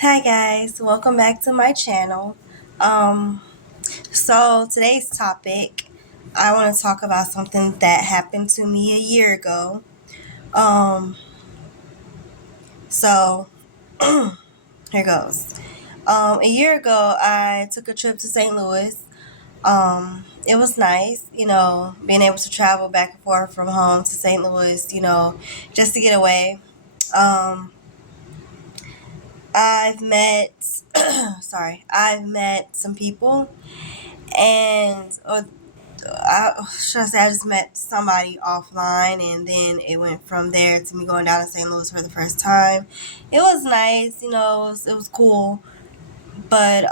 Hi guys, welcome back to my channel. Um, so today's topic, I want to talk about something that happened to me a year ago. Um, so here goes. A year ago, I took a trip to St. Louis. It was nice, being able to travel back and forth from home to St. Louis, just to get away. Um, I've met, I've met some people, and I just met somebody offline, and then it went from there to me going down to St. Louis for the first time. It was nice, it was cool. But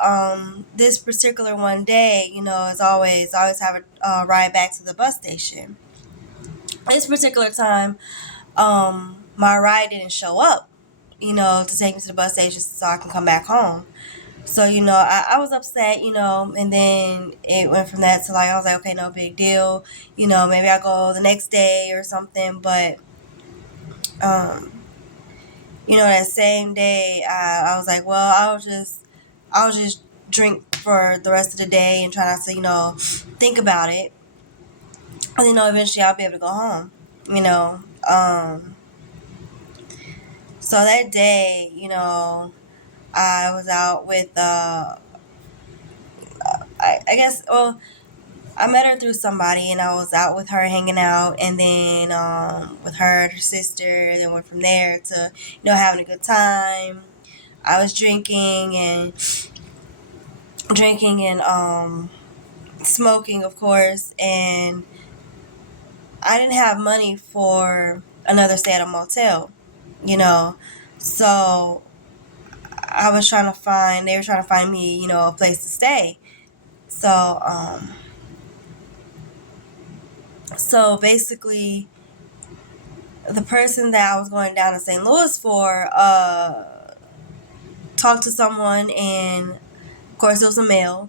this particular one day, as always, I always have a ride back to the bus station. This particular time, my ride didn't show up, to take me to the bus station so I can come back home. So, I was upset, and then it went from that to I was like, okay, no big deal. Maybe I'll go the next day or something. But, um, that same day, I was like, well, I'll just drink for the rest of the day and try not to, think about it. And, eventually I'll be able to go home, you know. So that day, I was out with, I guess, well, I met her through somebody, and I was out with her hanging out, and then with her and her sister, and then went from there to having a good time. I was drinking and smoking, of course, and I didn't have money for another stay at a motel, you know. So I was trying to find. They were trying to find me, a place to stay. So basically, the person that I was going down to St. Louis for talked to someone, and of course it was a male.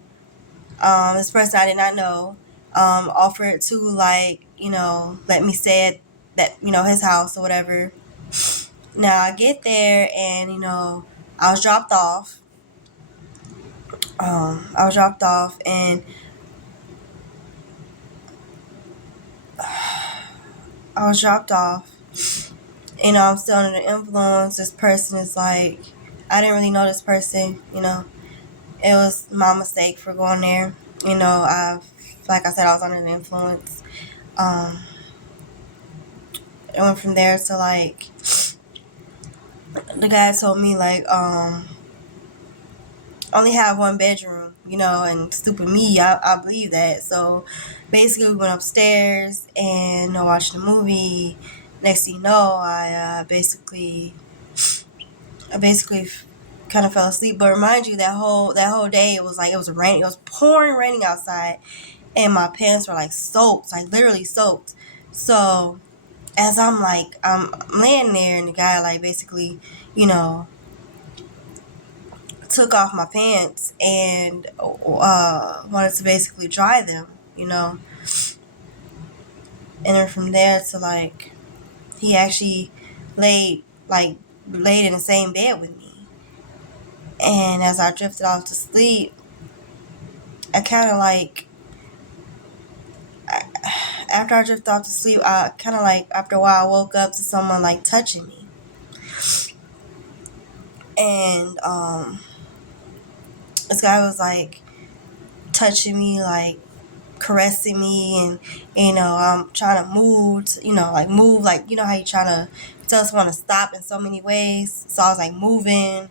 This person I did not know offered to let me stay at that his house or whatever. Now I get there, and I was dropped off. I was dropped off, and I was dropped off. I'm still under the influence. This person is like, I didn't really know this person. It was my mistake for going there. Like I said, I was under the influence. It went from there to the guy told me only have one bedroom, and stupid me, I believe that. So basically, we went upstairs and watched a movie. Next thing you know, I basically kind of fell asleep. But remind you, that whole day it was raining. It was pouring raining outside, and my pants were soaked, literally soaked. So as I'm laying there, and the guy basically, you know, took off my pants and wanted to basically dry them, and then from there to he actually laid laid in the same bed with me. And as I drifted off to sleep, I kind of after I drifted off to sleep, I kind of after a while I woke up to someone touching me, and this guy was touching me, caressing me, and I'm trying to move, move, how you trying to tell someone to stop in so many ways. So I was moving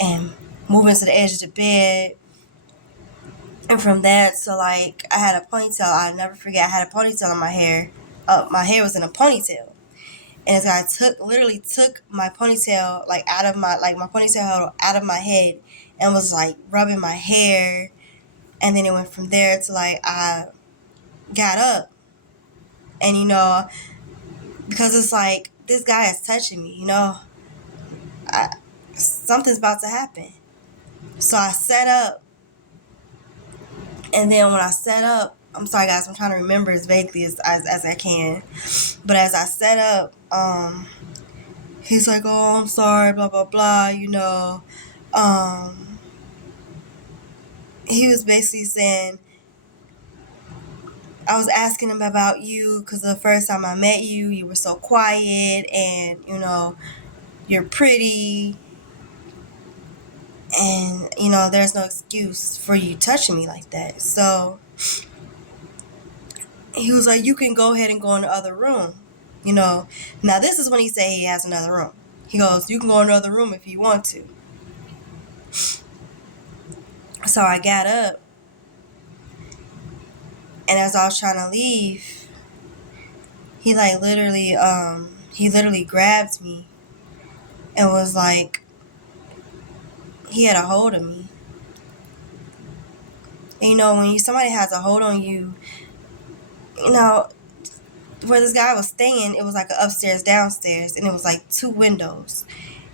and moving to the edge of the bed, and from that to I had a ponytail. I'll never forget. I had a ponytail in my hair. My hair was in a ponytail, and this guy literally took my ponytail out of my ponytail out of my head, and was rubbing my hair. And then it went from there to I got up, and because it's this guy is touching me, something's about to happen. So I set up, and then when I set up, I'm sorry guys, I'm trying to remember as vaguely as I can, but as I set up, he's like, oh, I'm sorry, blah blah blah, Um, he was basically saying, I was asking him about you because the first time I met you, you were so quiet and, you're pretty. And, there's no excuse for you touching me like that. So he was like, you can go ahead and go in the other room. Now this is when he said he has another room. He goes, you can go in the other room if you want to. So I got up. And as I was trying to leave, he literally grabbed me and was like, he had a hold of me. And, when somebody has a hold on you, where this guy was staying, it was like an upstairs, downstairs, and it was like 2 windows.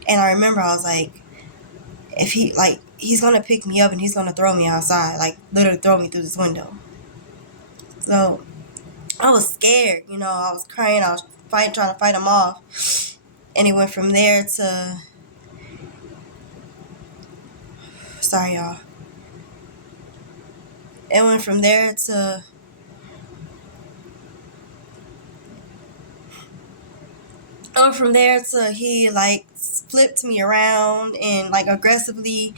And I remember I was like, if he's going to pick me up and he's going to throw me outside, like literally throw me through this window. So I was scared, I was crying, I was trying to fight him off. And it went from there to, sorry y'all. It went from there to, he like flipped me around and like aggressively,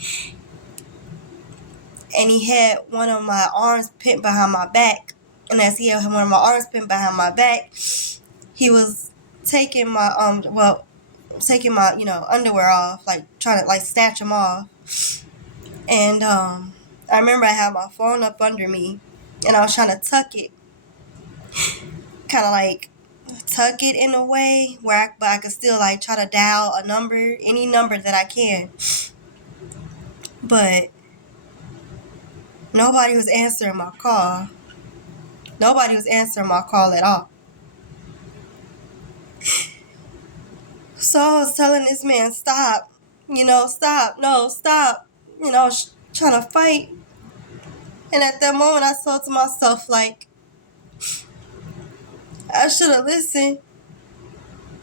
and he had one of my arms pinned behind my back. And as he had one of my arms pinned behind my back, he was taking my underwear off, like trying to like snatch them off. And I remember I had my phone up under me, and I was trying to tuck it, kind of like tuck it in a way where I could still like try to dial a number, any number that I can. But nobody was answering my call. Nobody was answering my call at all. So I was telling this man, stop, stop, no, stop. I was trying to fight. And at that moment, I thought to myself, like, I should have listened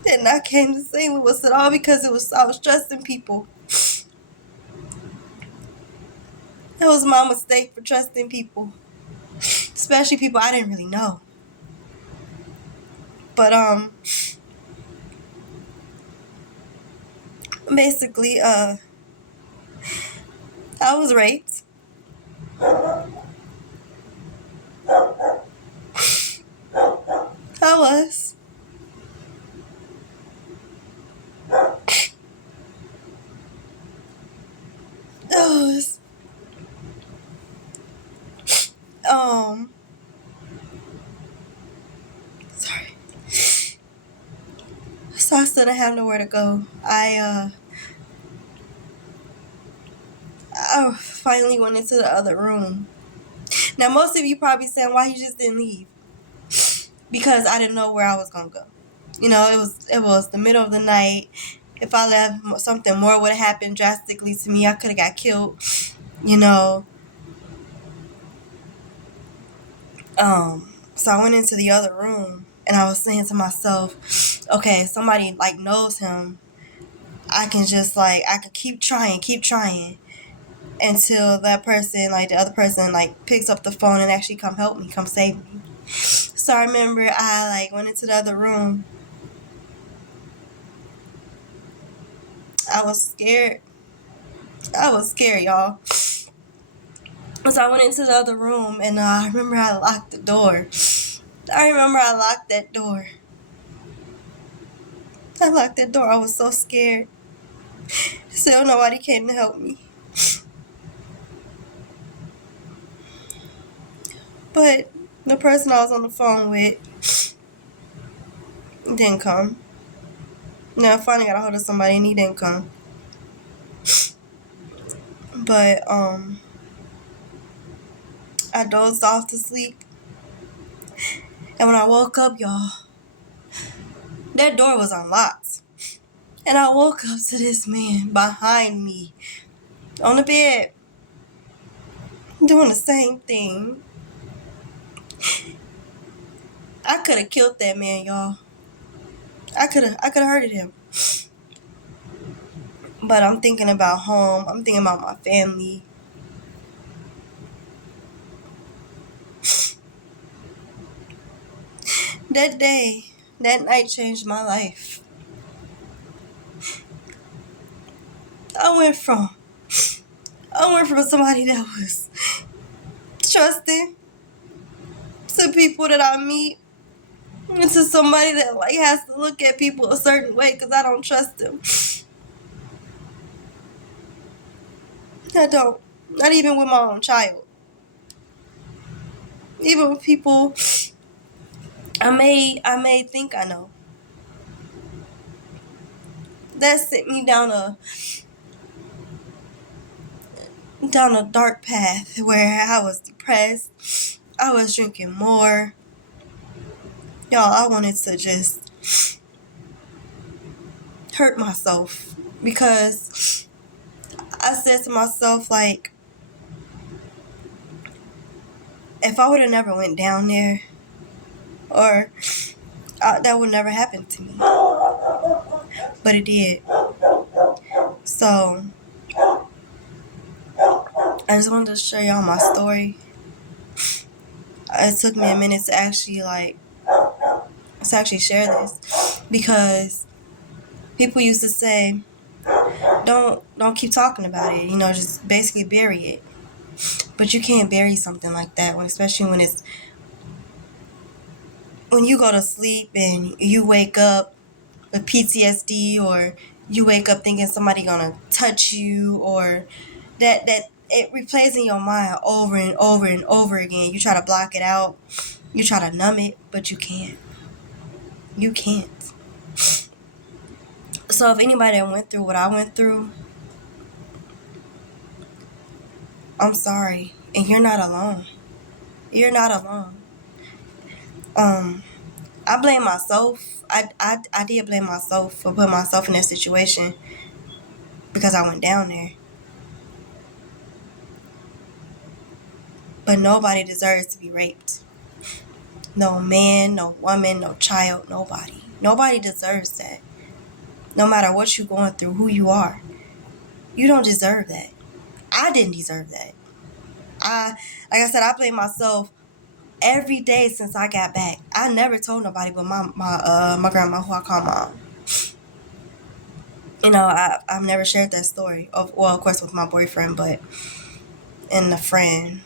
and not came to St. Louis at all because I was trusting people. It was my mistake for trusting people, especially people I didn't really know. But basically, I was raped. I was. Sorry. So I still didn't have nowhere to go. I finally went into the other room. Now, most of you probably saying, why you just didn't leave? Because I didn't know where I was gonna go. It was the middle of the night. If I left, something more would have happened drastically to me. I could have got killed. So I went into the other room and I was saying to myself, okay, somebody like knows him. I can just I could keep trying until that person, like the other person, like picks up the phone and actually come help me, come save me. So I remember I went into the other room. I was scared. Y'all. So I went into the other room and I remember I locked the door. I remember I locked that door. I locked that door. I was so scared. Still nobody came to help me. But the person I was on the phone with didn't come. Now I finally got a hold of somebody and he didn't come. But I dozed off to sleep. And when I woke up, y'all, that door was unlocked. And I woke up to this man behind me on the bed doing the same thing. I could have killed that man, y'all. I could have hurted him. But I'm thinking about home. I'm thinking about my family. That day, that night changed my life. I went from somebody that was trusting to people that I meet into somebody that like has to look at people a certain way because I don't trust them. I don't. Not even with my own child. Even with people I may think I know. That sent me down a dark path where I was depressed. I was drinking more. Y'all, I wanted to just hurt myself because I said to myself, like, if I would have never went down there, or that would never happen to me. But it did. So I just wanted to show y'all my story. It took me a minute to actually share this because people used to say, don't keep talking about it, just basically bury it. But you can't bury something like that, especially when you go to sleep and you wake up with PTSD, or you wake up thinking somebody gonna touch you, or that it replays in your mind over and over and over again. You try to block it out, you try to numb it, but you can't. You can't. So if anybody that went through what I went through, I'm sorry, and you're not alone. You're not alone. I blame myself. I did blame myself for putting myself in that situation because I went down there. But nobody deserves to be raped. No man, no woman, no child, nobody. Nobody deserves that. No matter what you're going through, who you are. You don't deserve that. I didn't deserve that. Like I said, I blame myself every day since I got back. I never told nobody but my grandma, who I call mom. I've never shared that story. Of course, with my boyfriend, and a friend.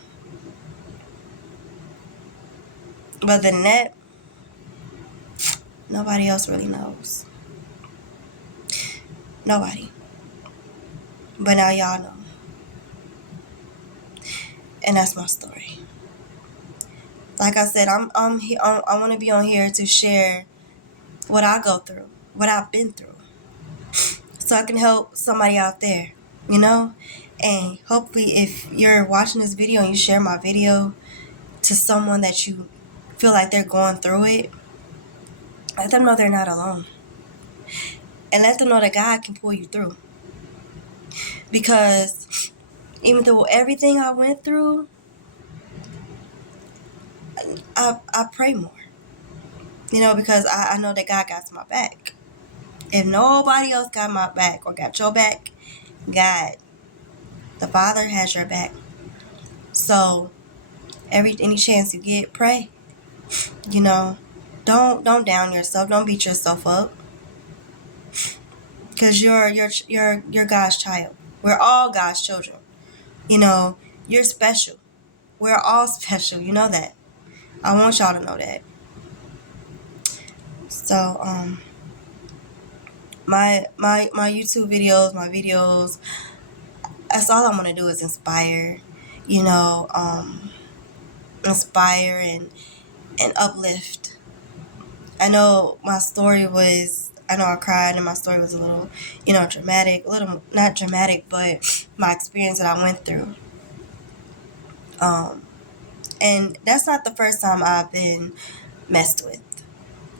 But other than that, nobody else really knows. Nobody. But now y'all know. And that's my story. Like I said, I want to be on here to share what I go through, what I've been through, so I can help somebody out there, And hopefully, if you're watching this video and you share my video to someone that you feel like they're going through it, let them know they're not alone. And let them know that God can pull you through. Because even though everything I went through, I pray more. Because I know that God got my back. If nobody else got my back or got your back, God, the Father, has your back. So any chance you get, pray. Don't down yourself. Don't beat yourself up. Because you're God's child. We're all God's children. You're special. We're all special. You know that. I want y'all to know that. So my YouTube videos, my videos, that's all I'm gonna do is inspire. Inspire and uplift. I know I cried, and my story was a little, dramatic, a little, not dramatic, but my experience that I went through. And that's not the first time I've been messed with.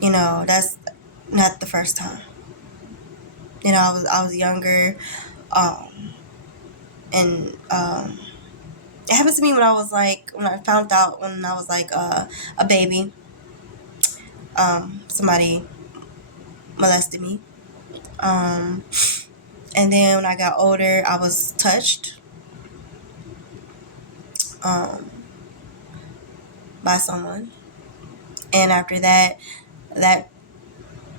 That's not the first time. I was younger, and it happened to me when I found out when I was like a baby. Somebody molested me. And then when I got older, I was touched by someone. And after that, that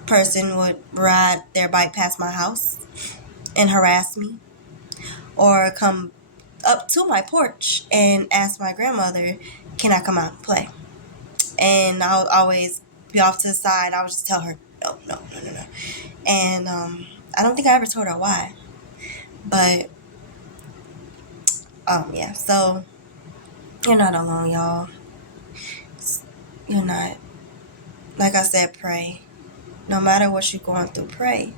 person would ride their bike past my house and harass me, or come up to my porch and ask my grandmother, can I come out and play? And I would always be off to the side. I would just tell her, no, no, no, no, no. And I don't think I ever told her why. But, yeah. So, you're not alone, y'all. You're not. Like I said, pray. No matter what you're going through, pray.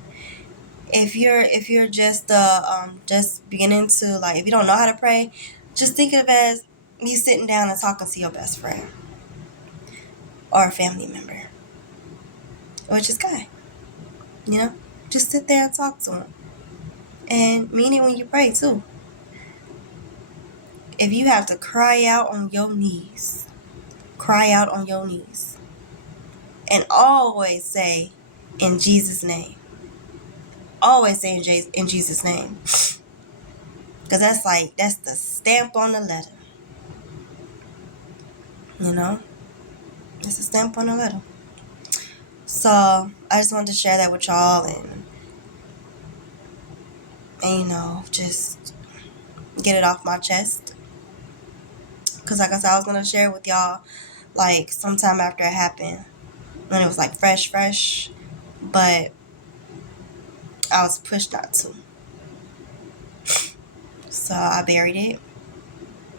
If you're just beginning to, like, if you don't know how to pray, just think of it as you sitting down and talking to your best friend or a family member, which is God. You know, just sit there and talk to him, and mean it when you pray too. If you have to cry out on your knees, cry out on your knees, and always say, in Jesus' name. Always say in Jesus' name, because that's the stamp on the letter. You know, it's a stamp on the letter. So I just wanted to share that with y'all, and you know, just get it off my chest. Because like I said, I was gonna share it with y'all like sometime after it happened, when it was like fresh, but I was pushed not to. So I buried it,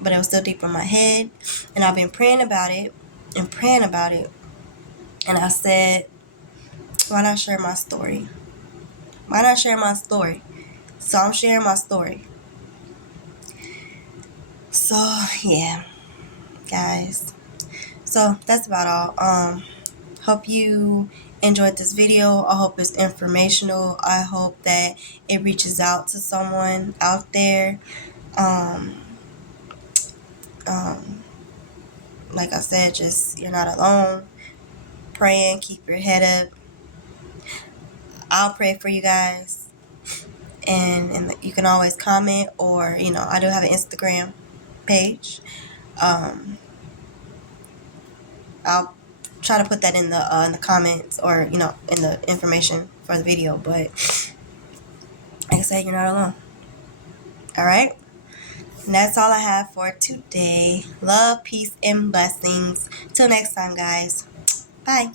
but it was still deep in my head, and I've been praying about it, and I said, why not share my story? Why not share my story? So I'm sharing my story. So yeah, guys. So that's about all. Hope you enjoyed this video. I hope it's informational. I hope that it reaches out to someone out there. Like I said, just, you're not alone. Praying, keep your head up. I'll pray for you guys. And you can always comment, or, you know, I do have an Instagram page. I'll try to put that in the comments, or, you know, in the information for the video. But like I said, you're not alone. All right. And that's all I have for today. Love, peace, and blessings. Till next time, guys. Bye.